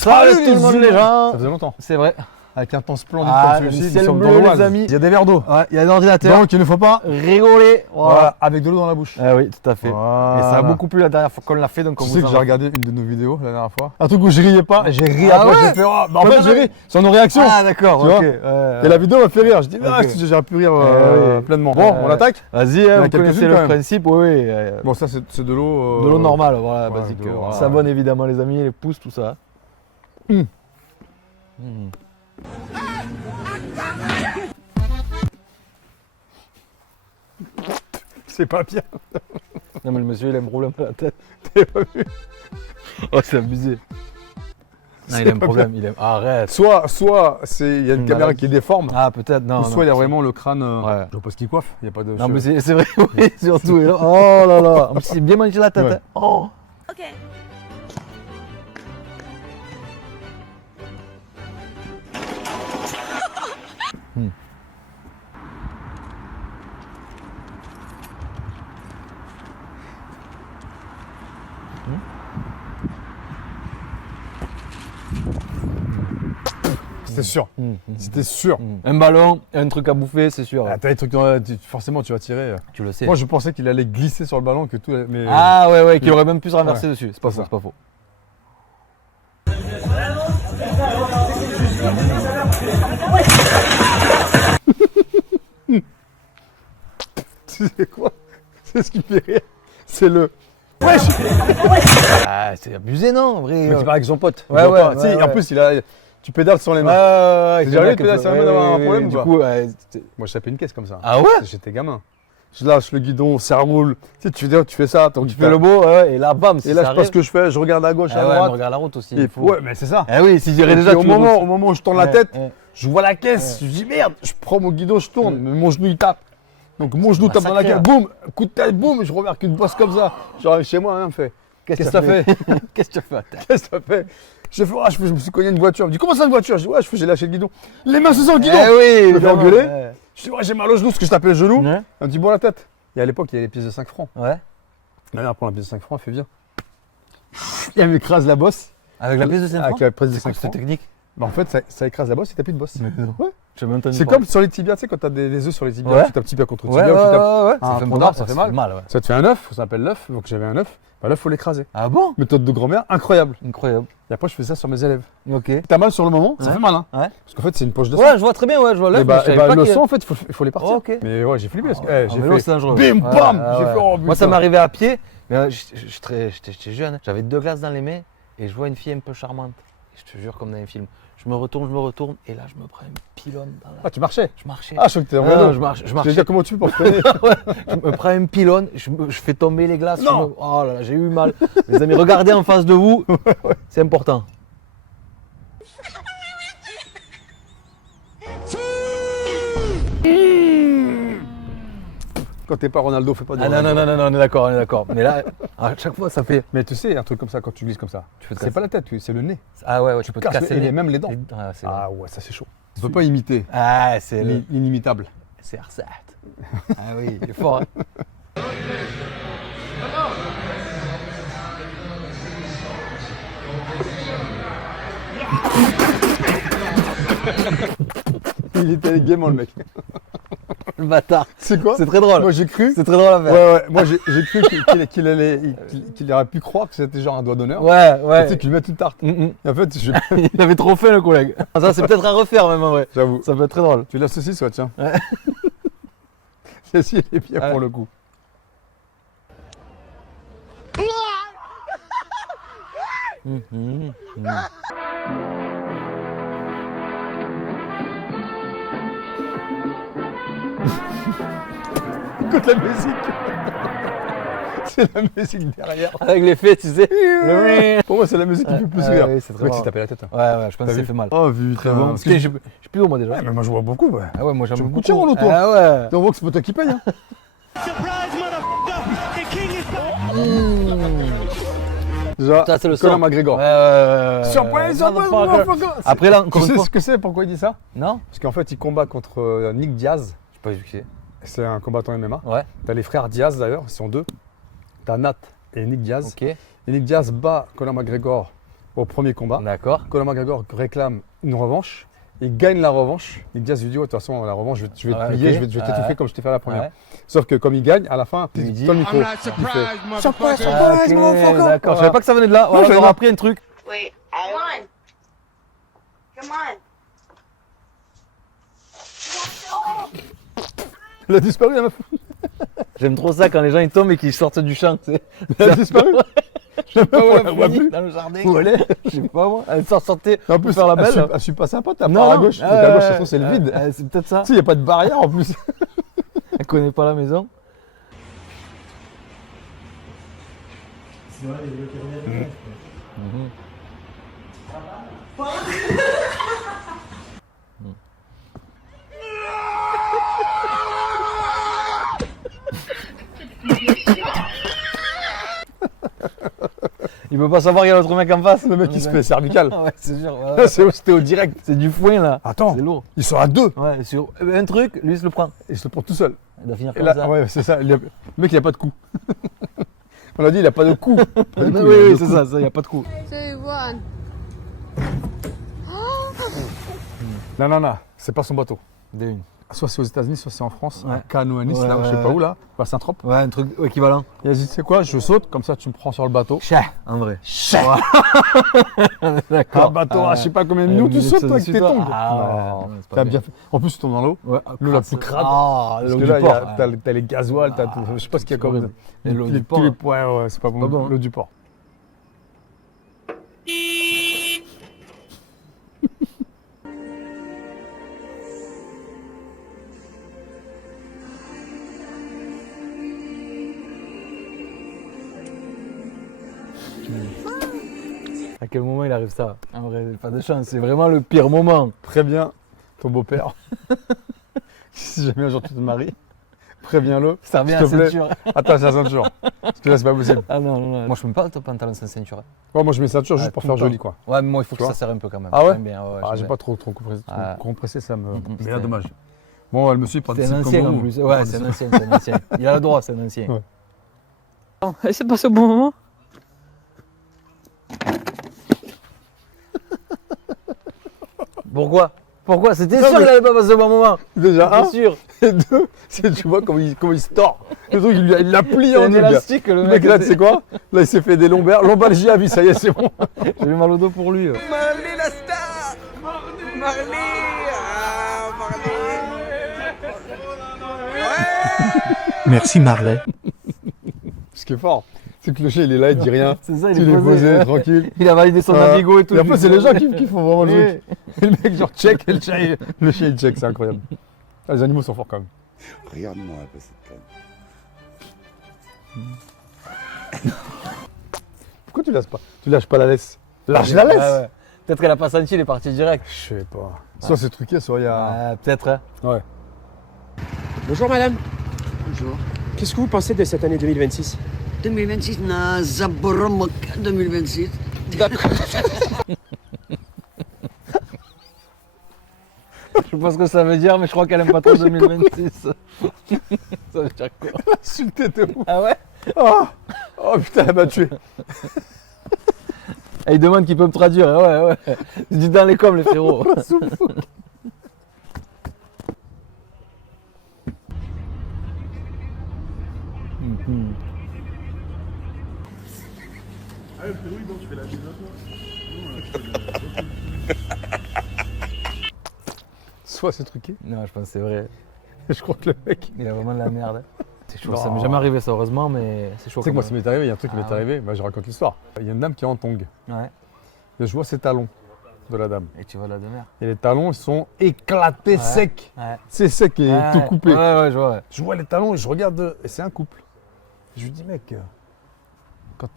Salut tout le monde les gens. Ça faisait longtemps. C'est vrai. Avec un temps splendide comme celui-ci, ciel nous sommes bleu, dans les l'Oise. amis. Il y a des verres d'eau. Ouais, il y a un ordinateur. Donc il ne faut pas Rigoler. voilà, avec de l'eau dans la bouche. Ah oui, tout à fait. Voilà. Et ça a beaucoup plu la dernière fois qu'on l'a fait, donc on Tu vous sais que en j'ai va- regardé une de nos vidéos la dernière fois. Un truc où je riais pas, j'ai ri Ah après, ouais j'ai fait oh, bah en Ouais, fait j'ai ouais. ri sur nos réactions. Ah d'accord, Tu ok. vois Ouais, Et la vidéo m'a fait rire, je dis ah Ok. si j'aurais pu rire oui. pleinement. Bon, on attaque. Vas-y, Il y en a vous connaissez quelques-unes, le quand même. principe, oui. Bon ça c'est de l'eau. De l'eau normale, voilà, ouais, basique. de l'eau, Voilà. voilà. S'abonne évidemment les amis, les pouces, tout ça. C'est pas bien. Non mais le monsieur il a un problème à la tête. T'as pas vu? Oh c'est abusé. Non, il a un pas problème, il aime. Arrête. Soit il y a une Une caméra maladie. qui déforme. Ah peut-être, non. Ou non. soit il y a vraiment le crâne. Ouais. Je vois pas ce qu'il coiffe, il n'y a pas de. Non mais cheveux. c'est vrai, oui, surtout. Et là, oh là là. En plus il a bien mangé la tête. Ouais. Hein. Oh. Ok. C'était sûr. C'était sûr. Un ballon, un truc à bouffer, c'est sûr. Ah, t'as des trucs, forcément tu vas tirer. Tu le sais. Moi je pensais qu'il allait glisser sur le ballon que tout. Mais Ah ouais, qu'il aurait même pu se renverser Ouais. dessus. C'est pas C'est faux, ça. c'est pas faux. tu sais quoi? C'est ce qui me fait rire. C'est le. Wesh! Ah, c'est abusé, non, en vrai. Mais tu parles avec son pote. Ouais, Il voit ouais, pas. Tu sais, ouais, en ouais. plus tu pédales sur les mains. Ouais, C'est déjà arrivé de pédaler sur la main d'avoir un problème ou du pas coup, Moi je tapais une caisse comme ça. Ah ouais? J'étais gamin. Je lâche le guidon, ça roule. Tu sais, tu fais ça. Tu fais le beau, ouais, et là, bam, Et là, je sais pas ce que je fais. Je regarde à gauche, à Ah ouais, mais droite. regarde la route aussi. Et il faut. ouais, mais c'est ça. Ah oui, si Et j'irais déjà, puis, tu le au routes. moment où je tourne la Ouais, tête, ouais. je vois la caisse. Je dis merde, je prends mon guidon, je tourne. Mais mon genou il tape. Donc mon genou tape dans la Massacre. caisse, boum, coup de tête, boum, je remarque une bosse comme ça. J'arrive chez moi, rien fait. Qu'est-ce que t'as fait? Qu'est-ce que tu as fait à terre? Qu'est-ce que t'as fait? Je fais, ah, je me suis cogné une voiture. Il me dit, comment ça une voiture? Je dis, ouais, j'ai lâché le guidon. Les mains sur le guidon. Eh oui, Je me fais évidemment, engueuler. ouais. Je dis, ouais, j'ai mal au genou parce que je tapais le genou. Ouais. Elle me dit, bon, la tête. Et à l'époque, il y avait les pièces de 5 francs. Ouais. Ma mère prend la pièce de 5 francs, elle fait, viens. Et elle m'écrase la bosse. Avec la pièce de 5 Avec francs. la pièce de C'est quoi 5 cette francs. technique? Bah, en fait, ça écrase la bosse et t'as plus de bosse. Ouais. J'ai même entendu C'est parler. comme sur les tibias, tu sais, quand t'as des œufs sur les tibias, Ouais. tu tapes tibia contre Ouais, tibia, ouais, ou tu tapes ouais. un Ça fait fondard, mal, ça fait mal. ouais. Ça te fait un œuf, ça s'appelle l'œuf. Donc j'avais un œuf. Bah, l'œuf, faut l'écraser. Ah bon? Méthode de grand-mère, incroyable. Incroyable. Et après, je fais ça sur mes élèves. Ok. T'as mal sur le moment, ça Ouais. fait mal, hein. Ouais. Parce qu'en fait, c'est une poche de sang. Ouais, je vois très bien, ouais, je vois Et l'œuf. bah, mais je savais pas le qu'il y a- sang, en fait, il faut les partir. Oh, ok. Mais ouais, j'ai flippé parce que Ah, j'ai en vélo, fait c'est dangereux. bim, Ouais, bam. ouais, J'ai ouais. fait, oh, Moi, ça putain. m'arrivait à pied. Mais j'étais jeune. J'avais 2 glaces dans les mains et je vois une fille un peu charmante. Et je te jure, comme dans un film. Je me retourne et là, je me prends un pylône dans la. Ah, tu marchais. Je marchais. Ah, je crois que t'es en Non, vélo. je marche. Je vais dire comment tu fais pour freiner. Je me prends un pylône, je fais tomber les glaces. Non. Oh là là, j'ai eu mal. Les amis, regardez en face de vous. C'est important. Quand t'es pas Ronaldo, fais pas de Ah non, Ronaldo. non, on est d'accord. Mais là, à chaque fois, ça fait. Mais tu sais, un truc comme ça, quand tu glisses comme ça, Tu peux te c'est casser. pas la tête, c'est le nez. Ah ouais, tu peux te Casse casser et le nez. même les dents. Ah, c'est Ah ouais, ça c'est chaud. Tu peux pas imiter Ah, c'est le. l'inimitable. C'est Arsat. Ah oui, il est fort. Hein. Il était gaiement le mec. Le bâtard. C'est quoi? C'est très drôle. Moi j'ai cru. C'est très drôle à faire. Ouais, moi j'ai cru qu'il aurait pu croire que c'était genre un doigt d'honneur. Ouais, Tu sais, ouais. qu'il lui mette une tarte. Et en fait, Il avait trop faim, le collègue. Ah, ça, c'est peut-être à refaire, même en vrai. j'avoue. Ça peut être très drôle. Tu veux de la saucisse, ouais, tiens. Ouais. Celle-ci, elle est bien Ouais. pour le coup. Écoute la musique. C'est la musique derrière. Avec l'effet, tu sais. Le... Pour moi, c'est la musique qui fait plus Ouais, rire. ouais, c'est très Le mec marrant. s'est tapé la tête. hein. Ouais, je pense que ça vu fait mal. Oh putain. Bon, Parce que je suis plus haut, moi, déjà. Ouais, mais moi je vois beaucoup. Ouais. Ah ouais, moi j'aime Tu beaucoup. me coûtes cher en auto. Ah ouais. On voit que c'est pas toi qui paye. Hein. Déjà, Ça, c'est le Conor son. McGregor. Ouais. Surprise, Motherfucker. motherfucker. Après, là, Tu encore une sais fois. ce que c'est, pourquoi il dit ça? Non? Parce qu'en fait, il combat contre Nick Diaz. Je sais pas vu qui c'est. C'est un combattant MMA. Ouais. T'as les frères Diaz d'ailleurs, ils sont deux. T'as Nat et Nick Diaz. Ok. Et Nick Diaz bat Conor McGregor au premier combat. D'accord. Conor McGregor réclame une revanche. Il gagne la revanche. Et Diaz lui dit, ouais, de toute façon, la revanche, je vais te plier, ok. je vais t'étouffer comme je t'ai fait à la première. Ouais. Sauf que comme il gagne, à la fin, Il lui dit, dans le micro, I'm not il fait, surprised, Surprise, motherfucker. surprise, motherfucker. D'accord, je savais pas que ça venait de là. Voilà, je on savais aura pas. appris un truc. Wait, come on. Come on. Il a disparu, la meuf. J'aime trop ça quand les gens ils tombent et qu'ils sortent du champ. Tu sais. Il a disparu. Je sais pas où On elle l'a voit fini plus. dans le jardin. Où elle est. Je sais pas moi. Elle sort sortait En pour plus, faire la belle. elle suit pas sa pote, elle part à gauche. Donc à gauche, de toute façon, c'est le vide. C'est peut-être ça. Tu sais, il n'y a pas de barrière en plus. Elle connaît pas la maison. Il peut pas savoir qu'il y a l'autre mec en face. Le mec, il se fait cervical. Ah ouais, c'est sûr. ouais, Là, ouais. c'était au direct. C'est du foin là. Attends, C'est lourd. ils sont à deux. Ouais, sur un truc, lui il se le prend. Et il se le prend tout seul. Il doit finir Et comme là, ça. ouais, c'est ça. Le mec, il a pas de coup. On a dit, il a pas de coup. Pas de coup, Oui, il a oui, de c'est coup. ça, il n'y a pas de coup. 2, 1. Non, c'est pas son bateau. D1. Soit c'est aux États-Unis, soit c'est en France. Ouais. À Cannes ou à Nice, Ouais, là, je sais ouais, pas ouais. où, là. À Saint-Trope. Ouais, un truc équivalent. Il a dit, tu sais quoi, je saute, comme ça, tu me prends sur le bateau. Chat, en vrai. Un D'accord. bateau, je sais pas combien de minutes tu sautes, toi, avec tes tongs. Ah, Non, ouais, c'est pas t'as bien. bien fait. En plus, tu tombes dans l'eau. Ouais, L'eau la plus crade. Ah, Parce l'eau que du là, il y a- port. t'as les gasoils, t'as tout. Je sais pas ce qu'il y a c'est comme. horrible. Et l'eau tous du les- port. tous les- Ouais, c'est pas bon. Pas bon, hein. L'eau du port. À quel moment il arrive ça? En vrai, pas de chance, c'est vraiment le pire moment. Préviens ton beau-père. Si jamais un jour tu te maries, préviens-le. Ça revient S'il à te plaît. ceinture. Attache la ceinture. Parce que là, c'est pas possible. Ah non, non, non. Moi je mets pas le pantalon sans ceinture. Ouais, moi, je mets ceinture Ouais, juste pour tout faire le temps. joli, quoi. Ouais, mais moi il faut Tu que vois ça serre un peu quand même. Ah ouais J'aime bien, ouais, Ah, j'aime j'ai bien. pas trop compressé, Ah. compressé, ça me. Mais là, c'est- dommage. Bon, elle me suit par C'est des un sites ancien comme en vous. plus. Ouais, c'est un ancien, c'est un ancien. Il a le droit, c'est un ancien. Ouais. Et c'est passé au bon moment. Pourquoi? Pourquoi? C'était Non, sûr mais- qu'il allait pas passer au bon moment. Déjà, un. C'était sûr. Et deux, c'est tu vois comment il se tord. Le truc, il l'a plié C'est en un deux, gars. élastique le Le mec. mec, là, tu sais quoi? Là, il s'est fait des lombaires. Lombalgie à vie, ça y est, c'est bon. J'ai eu mal au dos pour lui. Marley la star. Marley. Ah, Marley. Merci Marley. Ce qui est fort, c'est que le chien, il est là, il dit rien. C'est ça, Il est posé, tranquille. Il a validé son Ah. Navigo et tout. Et après, c'est les gens qui font vraiment le Oui. truc. Et le mec, genre, check, et le chien, il check, c'est incroyable. Ah, les animaux sont forts quand même. Regarde-moi un peu cette canne. Pourquoi tu lâches pas? Tu lâches pas la laisse. Lâche la laisse. Ouais, ouais. Peut-être qu'elle a pas senti, il est parti direct. Je sais pas. Soit c'est truqué, soit il y a. Peut-être. Hein. Ouais. Bonjour madame, Bonjour. qu'est-ce que vous pensez de cette année 2026? 2026 na Zaboromok 2026. Je sais pas ce que ça veut dire, mais je crois qu'elle aime pas trop 2026. Ça veut dire quoi? Insulté de ouf. Ah ouais? Oh, oh putain, elle m'a tué. Et il demande qui peut me traduire. Ouais, ouais. Dis dans les coms, les frérots. Soit c'est truqué. Non, je pense que c'est vrai. Je crois que le mec. Il a vraiment de la merde. C'est chaud. Non. Ça m'est jamais arrivé, ça, heureusement, mais c'est chaud. Tu sais que moi, quand ça m'est arrivé, il y a un truc qui Ah m'est ouais. arrivé, bah, je raconte l'histoire. Il y a une dame qui est en tongue. même. Ouais. Et je vois ses talons de la dame. Et tu vois la demeure. Et les talons, ils sont éclatés, Ouais. secs. Ouais. C'est sec et Ouais, tout coupé. Ouais, ouais, je vois. Ouais. Je vois les talons et je regarde, et c'est un couple. Je lui dis, mec, quand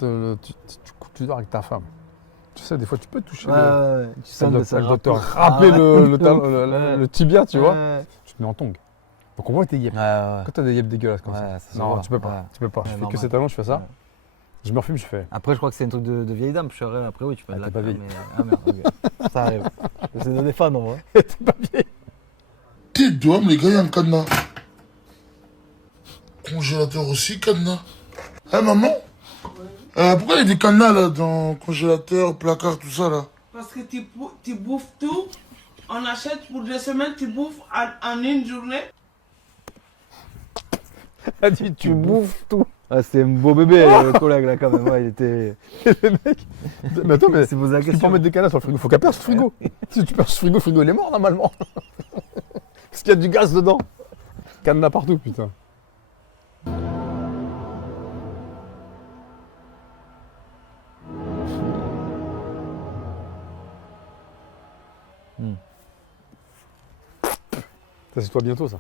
tu dors avec ta femme, tu sais, des fois, tu peux toucher Ouais, ouais, ouais. Tu ça sens doit, de ça. elle doit te rapport. râper Ah, le, ouais. le talon- le- Ouais. le tibia, tu vois. Ouais, Tu te mets en tongue. Donc on voit tes yeux. ouais. Ouais. Quand t'as des yeux dégueulasses comme Ouais, ça. ça se Non, voit. tu peux pas. Ouais. Tu peux pas. Ouais, Je fais que normal. ces talons, je fais ça. Ouais. Je me refume, je fais. Après, je crois que c'est un truc de vieille dame. Je serais après, oui, tu peux Ah, la t'es pas vieille. mais... Ah merde, ok. Ça arrive. C'est de défendre, moi. T'es pas vieille. T'es d'homme, les gars, il y a un cadenas. Congélateur aussi, cadenas. Hein, maman? Pourquoi il y a des cadenas là dans congélateur, placard, tout ça là? Parce que tu bouffes tout. On achète pour 2 semaines, tu bouffes en une journée. A dit tu bouffes tout. Ah, c'était un beau bébé, le collègue là quand même. Ouais, il était. Le mec. Mais attends, mais C'est posé la tu peux question. mettre des cadenas sur le frigo. Faut qu'elle perce le frigo. Si tu perces le frigo il est mort normalement. Parce qu'il y a du gaz dedans. Cadenas partout, putain. Ça, c'est toi bientôt, ça.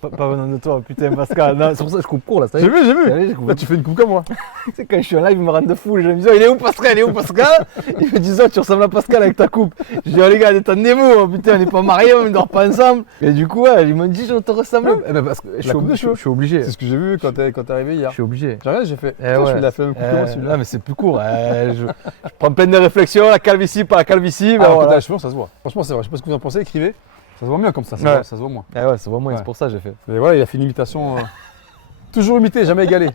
Pas venant de toi, putain, Pascal. Non, c'est pour ça que je coupe court là. Ça y est. J'ai vu. Ah oui, j'ai coupé. Là, tu fais une coupe comme moi. Tu sais, quand je suis en live, il me rend de fou. Les gens me disent, oh, il est où Pascal? Il est où Pascal? Il me disent, oh, tu ressembles à Pascal avec ta coupe. Je dis, oh les gars, détendez-vous, oh, putain, on n'est pas mariés, on ne dort pas ensemble. Et du coup, ouais, ils m'ont dit, je te ressemble. Eh ben, parce que La coupe de cheveux. je suis obligé. C'est ce que j'ai vu quand t'es arrivé hier. Je suis obligé. J'ai regardé, j'ai fait. Eh Putain, ouais. Je la fait même coupe que moi, celui-là. Non, mais c'est plus court. Je prends plein de réflexions, la calvitie, pas la calvitie. Ben Ah, voilà. la cheveux, ça se voit. Franchement, c'est vrai. Je sais pas ce que vous en pensez, écrivez. Ça se voit mieux comme ça, Ouais. ça se voit moins. Eh ouais, c'est vraiment, Ouais. c'est pour ça que j'ai fait. Mais voilà, il a fait une imitation. Toujours imité, jamais égalé.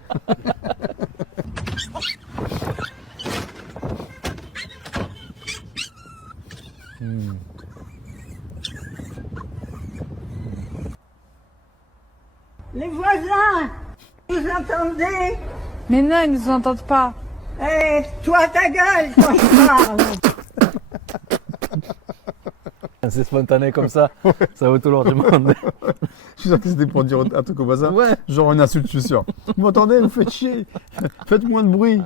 Les voisins, vous entendez? Mais non, ils nous entendent pas. Eh, toi ta gueule quand je parle. C'est spontané comme ça, ça vaut tout l'or du monde. Je suis sûr que c'était pour dire un truc au voisin. Ouais. Genre une insulte, je suis sûr. Vous m'entendez? Vous faites chier. Faites moins de bruit.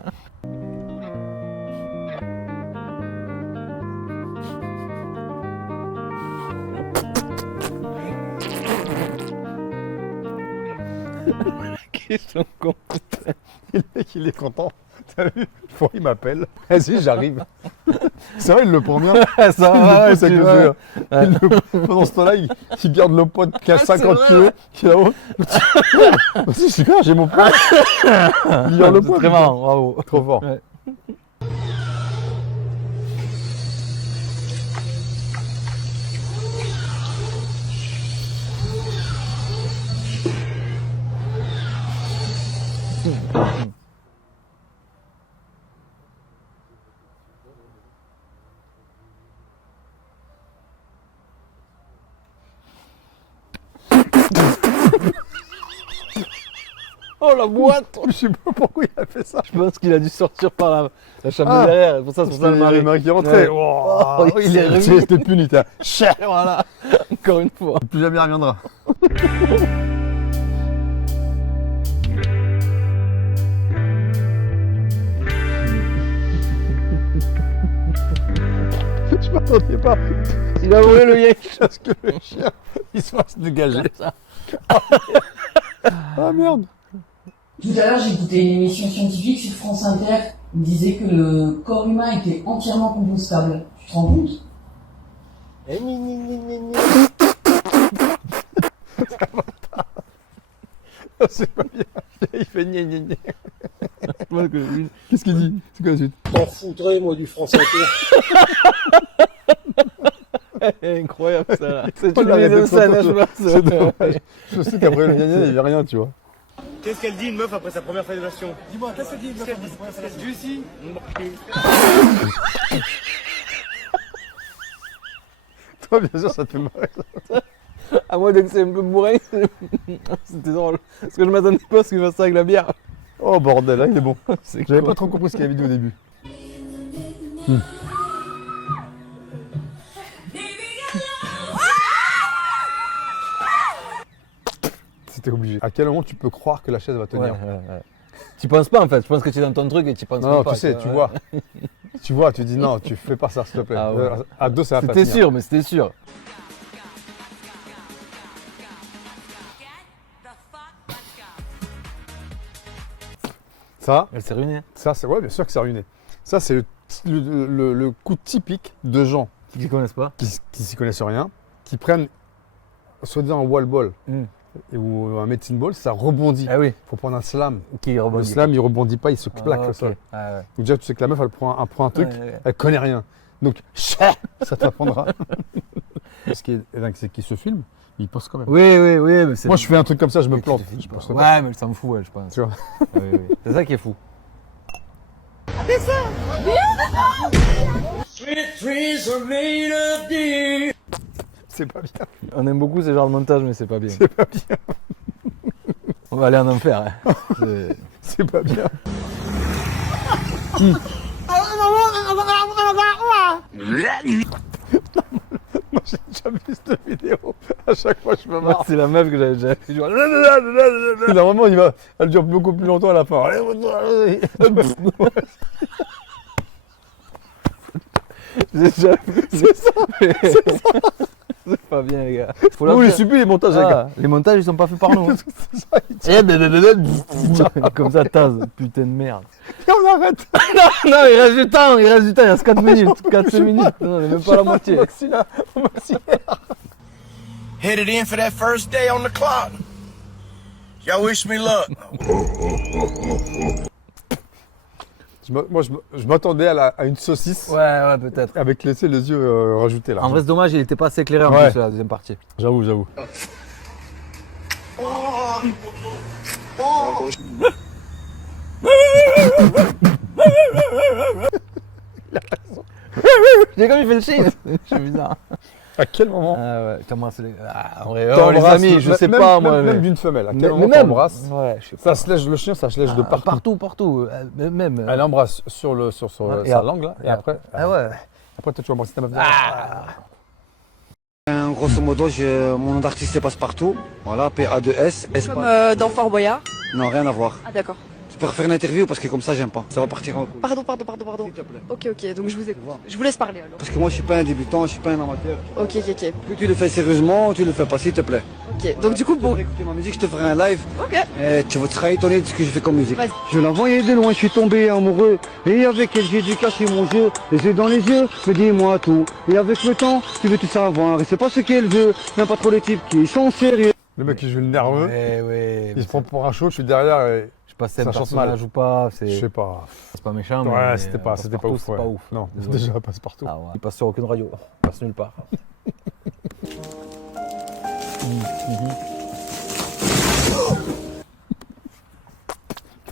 Question con. Et le mec, il est content. T'as vu? Il m'appelle. Vas-y, j'arrive. C'est vrai, il le prend bien. Ça Il va, le pousse avec tu le vois. jeu. Pendant ce temps-là, il garde le pote qui a 50 vrai, kilos, qui est là-haut. Vas-y, c'est clair, j'ai mon pote. Il garde le C'est pote. très marrant, bravo. Trop fort. Ouais. Oh la boîte! Je sais pas pourquoi il a fait ça. Je pense qu'il a dû sortir par la chambre de derrière, c'est pour ça le mari. Le mari qui est rentré. Ouais. Oh, il est remis. C'était puni, t'as. Voilà, encore une fois. Plus jamais il reviendra. Je m'attendais pas Il a volé le lien. à ce que le chien il se fasse dégager. Ah merde. Tout à l'heure, j'ai écouté une émission scientifique sur France Inter. Il disait que le corps humain était entièrement compostable. Tu te rends compte? C'est pas bien. Il fait gna gna gna. Ouais, que lui- Qu'est-ce qu'il dit? C'est quoi la suite? T'en foutrais, moi, du France Inter. Incroyable ça là. C'est Oh, une il arrête mise en d'être scène, content, je pense. C'est dommage. Je sais qu'après le gna gna, il n'y avait rien, tu vois. Qu'est-ce qu'elle dit, une meuf, après sa première fellation? Dis-moi, qu'est-ce qu'elle dit, une meuf, après sa première fellation? Juicy. Toi, bien sûr, ça te fait marrer. À moins que c'est un peu bourré. C'était drôle. Parce que je m'attendais pas à ce qu'il fasse ça avec la bière. Oh bordel, là, il est bon. C'est J'avais cool. pas trop compris ce qu'il y avait dit au début. C'était obligé. À quel moment tu peux croire que la chaise va Ouais, tenir? ouais. Tu penses pas en fait, je pense que tu es dans ton truc et tu penses Non, pas. tu sais, tu vois. Tu vois, tu dis non, tu fais pas ça, s'il te plaît. Ah ouais. À deux, ça va pas C'était tenir. sûr, mais c'était sûr. Ça, Elle s'est ruinée. ça c'est ouais, bien sûr que c'est ruiné. Ça, c'est le coup typique de gens Qui ne connaissent pas. qui s'y connaissent rien, qui prennent soi-disant un wall ball ou un medicine ball, ça rebondit. Ah oui, Il faut prendre un slam. qui Le rebondit. slam, il rebondit pas, il se plaque Ah, au ok. sol. Ah, ouais. Donc déjà, tu sais que la meuf, elle prend un truc, Ouais, ouais. elle connaît rien. Donc, ça t'apprendra. Ce qui est dingue, c'est qu'il se filme, il pose quand même. Oui, oui, oui. Mais c'est... Moi, je fais un truc comme ça, je me Mais plante. tu te Je fais poserai pas. pas. Ouais, mais ça me fout, ouais, je pense. Tu vois. Oui, oui. C'est ça qui est fou. C'est pas bien. On aime beaucoup ce genre de montage, mais c'est pas bien. C'est pas bien. On va aller en enfer. Hein. C'est pas bien. Moi j'ai déjà vu cette vidéo. À chaque fois je me marre. C'est la meuf que j'avais déjà fait. Normalement elle dure beaucoup plus longtemps à la fin. J'ai déjà vu. C'est ça. C'est pas bien, les gars. Nous les subis les montages les gars. Les montages, ils sont pas faits par nous. Comme ça, tasse, putain de merde. Et on arrête. Non, il reste du temps, il reste 4 minutes. 4-5 minutes. Non, on est même pas à la moitié. Headed in for that first day on the clock. Y'all wish me luck. Je m'attendais à une saucisse Ouais, peut-être. avec les yeux rajoutés là. En vrai, c'est dommage, il était pas assez éclairé en Ouais. plus, la deuxième partie. J'avoue. J'ai comme il fait le chien. C'est bizarre. À quel moment Ah ouais, t'embrasses les... Ah, en vrai, les t'embrasses amis, je sais même- pas, même- moi. Même mais- d'une femelle. À quel mais moment même. t'embrasses Ouais, je sais pas. Ça se lèche, le chien, ça se lèche de partout. Partout. Même. Elle embrasse sur et sa après- langue là, et après, Ah ouais. après toi tu embrasses ta meuf. Grosso modo, mon nom d'artiste c'est Passepartout. Voilà, P-A-2-S. Comme dans Fort Boyard. Non, rien à voir. Ah d'accord. Tu peux refaire une interview parce que comme ça j'aime pas. Ça va partir en couille. Pardon. S'il te plaît. Ok, donc je vous écoute. Je vous laisse parler alors. Parce que moi je suis pas un débutant, je suis pas un amateur. Ok. Plus tu le fais sérieusement, tu le fais pas, s'il te plaît. Ok, donc du coup, Tu bon. devrais écouter ma musique, je te ferai un live. Ok. Et tu seras étonné de ce que je fais comme musique. Vas-y. Je la voyais de loin, je suis tombé amoureux. Et avec elle, j'ai dû cacher mon jeu. Les yeux dans les yeux, me dis-moi tout. Et avec le temps, tu veux tout savoir. Et c'est pas ce qu'elle veut. N'aime pas trop les types qui sont sérieux. Le mec il joue le nerveux, Ouais. il se prend pour un show, je suis derrière et Je sais pas si c'est ça un chante mal. personnage ou pas. je sais pas. C'est pas méchant, mais. Ouais, c'était pas Passepartout, ouf. c'est ouais. pas ouf. Non, Désolé. déjà passe partout. Ah ouais. Il passe sur aucune radio. Il passe nulle part.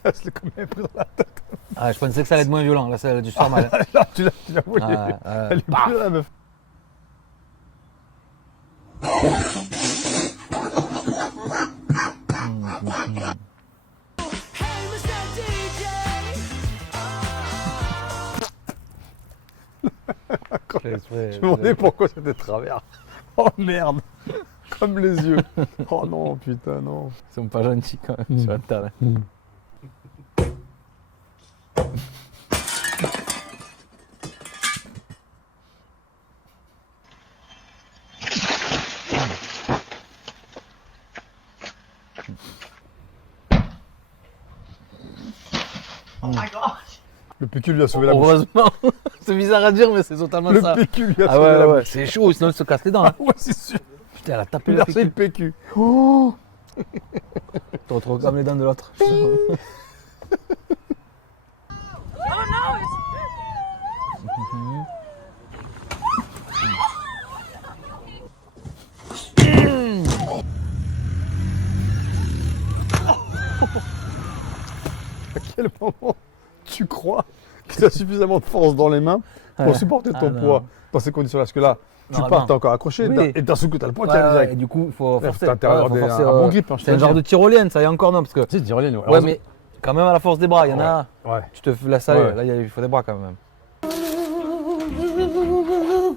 Je l'ai quand même pris dans la tête. Ah, je pensais que ça allait être moins violent. Là, ça a dû se faire mal. Hein. Là, tu l'as volé. Ah, Elle est plus la meuf. Je me demandais pourquoi c'était travers. Oh merde. Comme les yeux. Oh non, putain, non. Ils sont pas gentils quand même sur Internet. Le PQ lui a sauvé la bouche. Heureusement. C'est bizarre à dire, mais c'est totalement Le ça. PQ lui a Ah sauvé la ouais. bouche. C'est chaud, sinon il se casse les dents. Hein. Ouais, c'est sûr. Putain, elle a tapé Il le a reçu le PQ. PQ. Oh. Tu retrouves comme les dents de l'autre. À quel moment tu crois que tu as suffisamment de force dans les mains pour Ouais. supporter ton Ah, non. poids dans ces conditions-là? Parce que là, tu Non, pars, non. t'es encore accroché, Oui. et d'un seul coup, t'as le poids qui Ouais, arrive ouais, direct. et du coup, il faut Ouais, forcer. t'as intérêt à avoir faut des- forcer, un bon grip, hein, je te c'est un le genre dis. de tyrolienne, ça y est encore non, parce que. C'est tyrolienne, Ouais, mais quand même à la force des bras, il y en a. Ouais. Tu te laisses aller. Ouais. Là, il faut des bras quand même.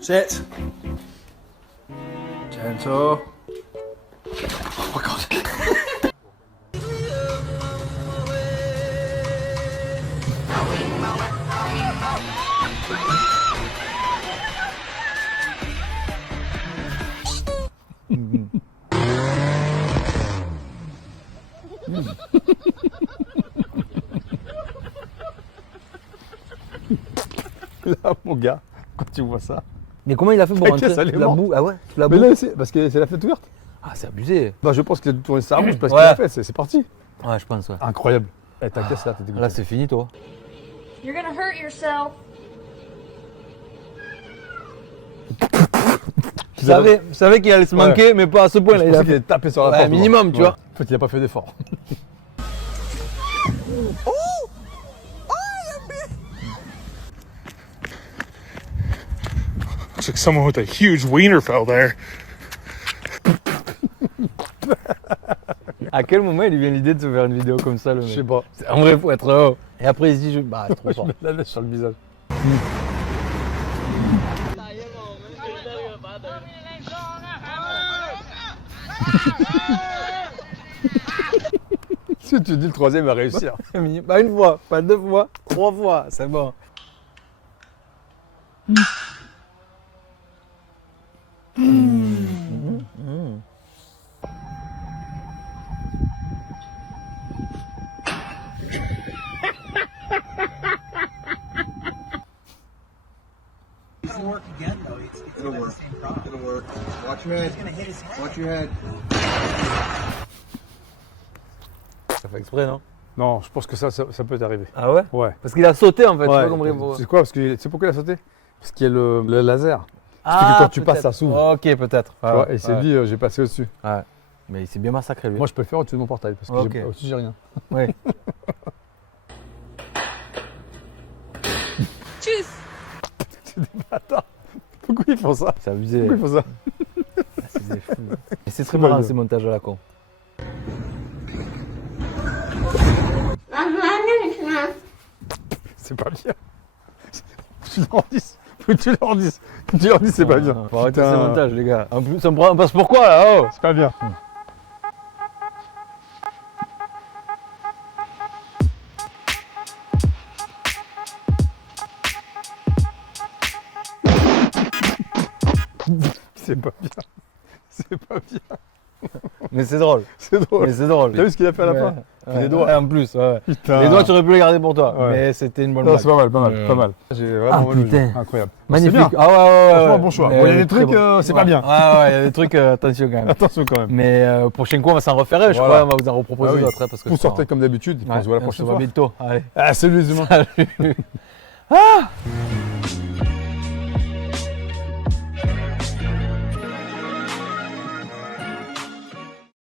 Set. Gentle. Là, mon gars, quand tu vois ça. Mais comment il a fait pour T'inquiète, rentrer elle est la morte. boue? Ah ouais, la Mais boue. là, c'est parce que c'est la fête ouverte. Ah, c'est abusé. Bah, je pense qu'il a dû tourner sa bouche parce Ouais. qu'il a fait, c'est parti. Ouais, je pense, ouais. Incroyable. Eh, ta caisse là, t'es dégoûté. Là, c'est fini, toi. You're gonna hurt yourself. Je savais qu'il allait se manquer, mais pas à ce point. Je Là, il pensais a qu'il fait. allait taper sur la Ouais, porte. minimum, tu vois. En fait, il a pas fait d'effort. looks like someone with a huge wiener fell there. À quel moment il lui vient l'idée de se faire une vidéo comme ça, le mec? Je sais pas. En vrai, faut être haut. Et après, il se dit, bah, c'est trop Je fort. mets la neige sur le visage. Si tu dis le troisième va réussir. Pas une fois, pas deux fois, 3 fois, c'est bon. Ça fait exprès, non? Non, je pense que ça peut t'arriver. Ah ouais? Ouais. Parce qu'il a sauté en fait, j'ai Ouais. pas compris pourquoi. C'est quoi? Parce que c'est pourquoi il a sauté? Parce qu'il y a le laser. Ce qui fait que quand tu passes, ça s'ouvre. Ok, peut-être. Tu vois, et il s'est dit, j'ai passé au-dessus. Ouais. Mais il s'est bien massacré lui. Moi, je peux le faire au-dessus de mon portail parce que Ok. au-dessus, j'ai rien. Ouais. Tchuss. C'est des bâtards. Pourquoi ils font ça? C'est abusé. Pourquoi ils font ça? C'est fou. Et c'est très marrant ces montages à la con. C'est pas bien. Tu leur dis. Tu leur dis, c'est pas bien. Faut arrêter Putain. ces montages, les gars. En plus, on passe pourquoi là? Oh, C'est pas bien. C'est pas bien. C'est pas bien. mais c'est drôle. C'est drôle. Mais c'est drôle. T'as vu ce qu'il a fait à la fin? Ouais, Les doigts. ouais, en plus, ouais. Putain. Les doigts, tu aurais pu les garder pour toi. Ouais. Mais c'était une bonne Non, blague. c'est pas mal, pas mal, Ouais. pas mal. J'ai vraiment Ah, aimé le putain. jeu. Incroyable. Magnifique. C'est bien. Ah ouais, ouais, ouais. Franchement, ouais. bon choix. Mais Bon, il y a des très trucs, c'est pas bien. Ouais, ouais, il y a des trucs, attention quand même. Attention quand même. Mais prochain coup, on va s'en refaire, je Voilà. crois. On va vous en reproposer Ah oui. d'autres. Hein, parce que Vous c'est sortez pas- comme d'habitude. Ouais, On se voit la on prochaine se voit fois. bientôt. Allez. Ah, salut les humains. Salut.